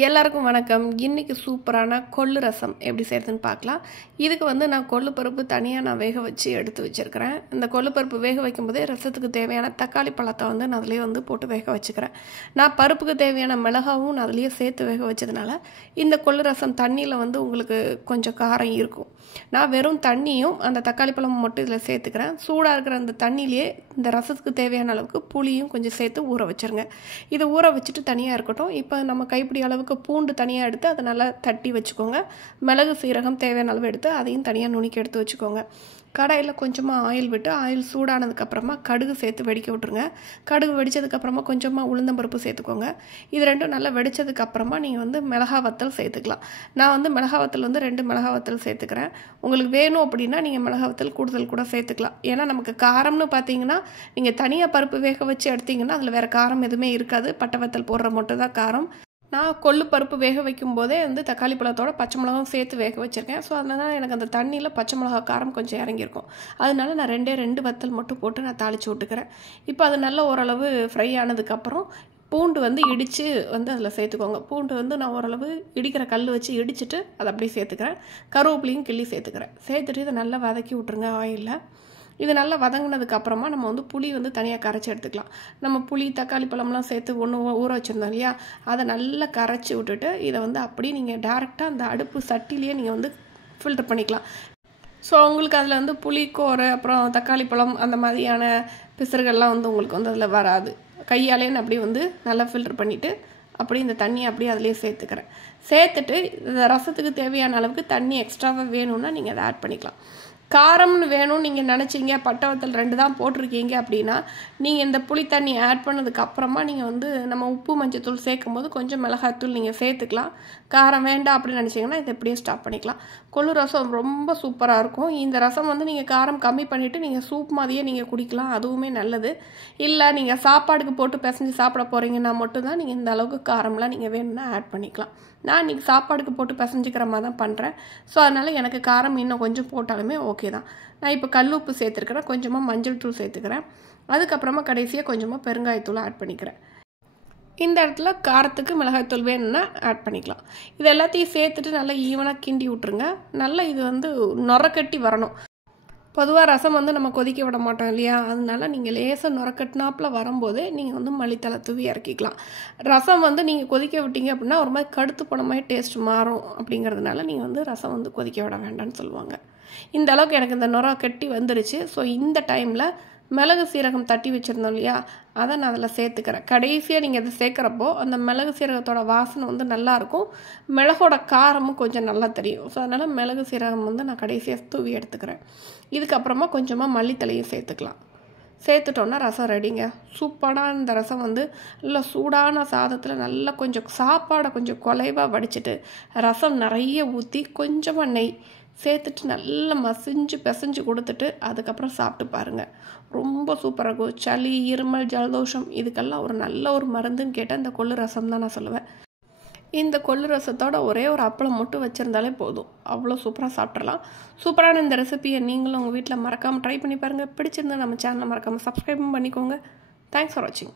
எல்லாருக்கும் வணக்கம். இன்னைக்கு சூப்பரான கொள்ளு ரசம் எப்படி செய்யறதுன்னு பார்க்கலாம். இதுக்கு நான் கொள்ளு பருப்பு தனியாக வேக வச்சு எடுத்து வச்சுருக்கிறேன். இந்த கொள்ளு பருப்பு வேக வைக்கும்போதே ரசத்துக்கு தேவையான தக்காளி பழத்தை நான் அதிலேயே போட்டு வேக வச்சுக்கிறேன். நான் பருப்புக்கு தேவையான மிளகாவும் நான் அதிலேயே சேர்த்து வேக வச்சதுனால இந்த கொள்ளு ரசம் தண்ணியில் உங்களுக்கு கொஞ்சம் காரம் இருக்கும். நான் வெறும் தண்ணியும் அந்த தக்காளி பழமும் மட்டும் இதில் சேர்த்துக்கிறேன். சூடாக இருக்கிற அந்த தண்ணியிலேயே இந்த ரசத்துக்கு தேவையான அளவுக்கு புளியும் கொஞ்சம் சேர்த்து ஊற வச்சுருங்க. இதை ஊற வச்சுட்டு தனியாக இருக்கட்டும். இப்போ நம்ம கைப்பிடி அளவுக்கு பூண்டு தனியாக எடுத்து அதை நல்லா தட்டி வச்சுக்கோங்க. மிளகு சீரகம் தேவையான அளவு எடுத்து அதையும் தனியாக நுணுக்கி எடுத்து வச்சுக்கோங்க. கடாயில் கொஞ்சமாக ஆயில் விட்டு ஆயில் சூடானதுக்கப்புறமா கடுகு சேர்த்து வெடிக்க விட்ருங்க. கடுகு வெடித்ததுக்கப்புறமா கொஞ்சமாக உளுந்தம்பருப்பு சேர்த்துக்கோங்க. இது ரெண்டும் நல்லா வெடித்ததுக்கப்புறமா நீங்கள் மிளகா வத்தல் சேர்த்துக்கலாம். நான் மிளகா வத்தல் 2 மிளகா வத்தல் சேர்த்துக்கிறேன். உங்களுக்கு வேணும் அப்படின்னா நீங்கள் மிளகா வத்தல் கூடுதல் கூட சேர்த்துக்கலாம். ஏன்னா நமக்கு காரம்னு பார்த்தீங்கன்னா நீங்கள் தனியாக பருப்பு வேக வச்சு எடுத்தீங்கன்னா அதில் வேறு காரம் எதுவுமே இருக்காது. பட்டை வத்தல் போடுற மட்டும் தான் காரம். நான் கொள்ளு பருப்பு வேக வைக்கும் போதே தக்காளி பழத்தோட பச்சை மிளகாவும் சேர்த்து வேக வச்சுருக்கேன். ஸோ அதனால் எனக்கு அந்த தண்ணியில் பச்சை மிளகா காரம் கொஞ்சம் இறங்கியிருக்கும். அதனால நான் 2 வத்தல் மட்டும் போட்டு நான் தாளித்து விட்டுக்கிறேன். இப்போ அது நல்ல ஓரளவு ஃப்ரை ஆனதுக்கப்புறம் பூண்டு இடித்து அதில் சேர்த்துக்கோங்க. பூண்டு நான் ஓரளவு இடிக்கிற கல் வச்சு இடிச்சிட்டு அதை அப்படியே சேர்த்துக்கிறேன். கருவேப்பிலையும் கிள்ளி சேர்த்துக்கிறேன். சேர்த்துட்டு இதை நல்லா வதக்கி விட்ருங்க ஆயிலில். இது நல்லா வதங்கினதுக்கு அப்புறமா நம்ம புளி தனியாக கரைச்சி எடுத்துக்கலாம். நம்ம புளி தக்காளி பழம்லாம் சேர்த்து ஊற வச்சுருந்தோம் இல்லையா, அதை நல்லா கரைச்சி விட்டுட்டு இதை அப்படியே நீங்கள் டேரெக்டாக அந்த அடுப்பு சட்டிலேயே நீங்கள் ஃபில்டர் பண்ணிக்கலாம். ஸோ உங்களுக்கு அதில் புளிக்கோரை அப்புறம் தக்காளி பழம் அந்த மாதிரியான பிசுறுகள்லாம் உங்களுக்கு அதில் வராது. கையாலே அப்படியே நல்லா ஃபில்டர் பண்ணிவிட்டு அப்படியே இந்த தண்ணியை அப்படியே அதிலே சேர்த்துக்கிறேன். சேர்த்துட்டு இந்த ரசத்துக்கு தேவையான அளவுக்கு தண்ணி எக்ஸ்ட்ராவாக வேணும்னா நீங்கள் அதை ஆட் பண்ணிக்கலாம். காரம்னு வேணும்னு நீங்கள் நினச்சிங்க, பட்டை வத்தல் 2 தான் போட்டிருக்கீங்க அப்படின்னா நீங்கள் இந்த புளி தண்ணி ஆட் பண்ணதுக்கப்புறமா நீங்கள் நம்ம உப்பு மஞ்சத்தூள் சேர்க்கும் போது கொஞ்சம் மிளகாய்த்தூள் நீங்கள் சேர்த்துக்கலாம். காரம் வேண்டாம் அப்படின்னு நினச்சிங்கன்னா இதை எப்படியே ஸ்டாப் பண்ணிக்கலாம். கொள்ளு ரசம் ரொம்ப சூப்பராக இருக்கும். இந்த ரசம் நீங்கள் காரம் கம்மி பண்ணிவிட்டு நீங்கள் சூப் மாதிரியே நீங்கள் குடிக்கலாம். அதுவுமே நல்லது. இல்லை நீங்கள் சாப்பாடுக்கு போட்டு பிசைஞ்சு சாப்பிட போகிறீங்கன்னா மட்டும்தான் நீங்கள் இந்த அளவுக்கு காரம்லாம் நீங்கள் வேணும்னா ஆட் பண்ணிக்கலாம். நான் இன்றைக்கி சாப்பாடுக்கு போட்டு பிசைஞ்சிக்கிற மாதிரி தான் பண்ணுறேன். ஸோ அதனால் எனக்கு காரம் இன்னும் கொஞ்சம் போட்டாலுமே ஓகே தான். நான் இப்போ கல் உப்பு சேர்த்துருக்கிறேன். கொஞ்சமாக மஞ்சள் தூள் சேர்த்துக்கிறேன். அதுக்கப்புறமா கடைசியாக கொஞ்சமாக பெருங்காயத்தூள் ஆட் பண்ணிக்கிறேன். இந்த இடத்துல காரத்துக்கு மிளகாய்த்தூள் வேணும்னா ஆட் பண்ணிக்கலாம். இது எல்லாத்தையும் சேர்த்துட்டு நல்லா ஈவனாக கிண்டி விட்ருங்க. நல்லா இது நுரக்கட்டி வரணும். பொதுவாக ரசம் நம்ம கொதிக்க விட மாட்டோம் இல்லையா, அதனால நீங்கள் லேசாக நுரக்கட்டினாப்பில் வரும்போதே நீங்கள் மல்லித்தலை தூவி இறக்கிக்கலாம். ரசம் நீங்கள் கொதிக்க விட்டீங்க அப்படின்னா ஒரு மாதிரி கடுத்து போன மாதிரி டேஸ்ட் மாறும். அப்படிங்கிறதுனால நீங்கள் ரசம் கொதிக்க விட வேண்டாம்னு சொல்லுவாங்க. இந்த அளவுக்கு எனக்கு இந்த நுர கட்டி வந்துருச்சு. ஸோ இந்த டைமில் மிளகு சீரகம் தட்டி வச்சுருந்தோம் இல்லையா, அதை நான் அதில் சேர்த்துக்கிறேன். கடைசியாக நீங்கள் அதை சேர்க்குறப்போ அந்த மிளகு சீரகத்தோட வாசனை நல்லாயிருக்கும். மிளகோட காரமும் கொஞ்சம் நல்லா தெரியும். ஸோ அதனால் மிளகு சீரகம் நான் கடைசியாக தூவி எடுத்துக்கிறேன். இதுக்கப்புறமா கொஞ்சமாக மல்லித்தலையும் சேர்த்துக்கலாம். சேர்த்துட்டோன்னா ரசம் ரெடிங்க. சூப்பரான இந்த ரசம் நல்லா சூடான சாதத்தில் நல்லா கொஞ்சம் சாப்பாடை கொஞ்சம் குலைவாக வடிச்சிட்டு ரசம் நிறைய ஊற்றி கொஞ்சமாக நெய் சேர்த்துட்டு நல்லா மசிஞ்சு பிசைஞ்சு கொடுத்துட்டு அதுக்கப்புறம் சாப்பிட்டு பாருங்கள். ரொம்ப சூப்பராக இருக்கும். சளி, இருமல், ஜலதோஷம் இதுக்கெல்லாம் நல்ல ஒரு மருந்துன்னு கேட்டால் இந்த கொள்ளு ரசம் தான் நான் சொல்லுவேன். இந்த கொள்ளு ரசத்தோட ஒரே ஒரு அப்பளம் மட்டும் வச்சுருந்தாலே போதும். அவ்வளோ சூப்பராக சாப்பிட்றலாம். சூப்பரான இந்த ரெசிபியை நீங்களும் உங்கள் வீட்டில் மறக்காமல் ட்ரை பண்ணி பாருங்கள். பிடிச்சிருந்தா நம்ம சேனலை மறக்காமல் சப்ஸ்கிரைபும் பண்ணிக்கோங்க. தேங்க்ஸ் ஃபார் வாட்சிங்.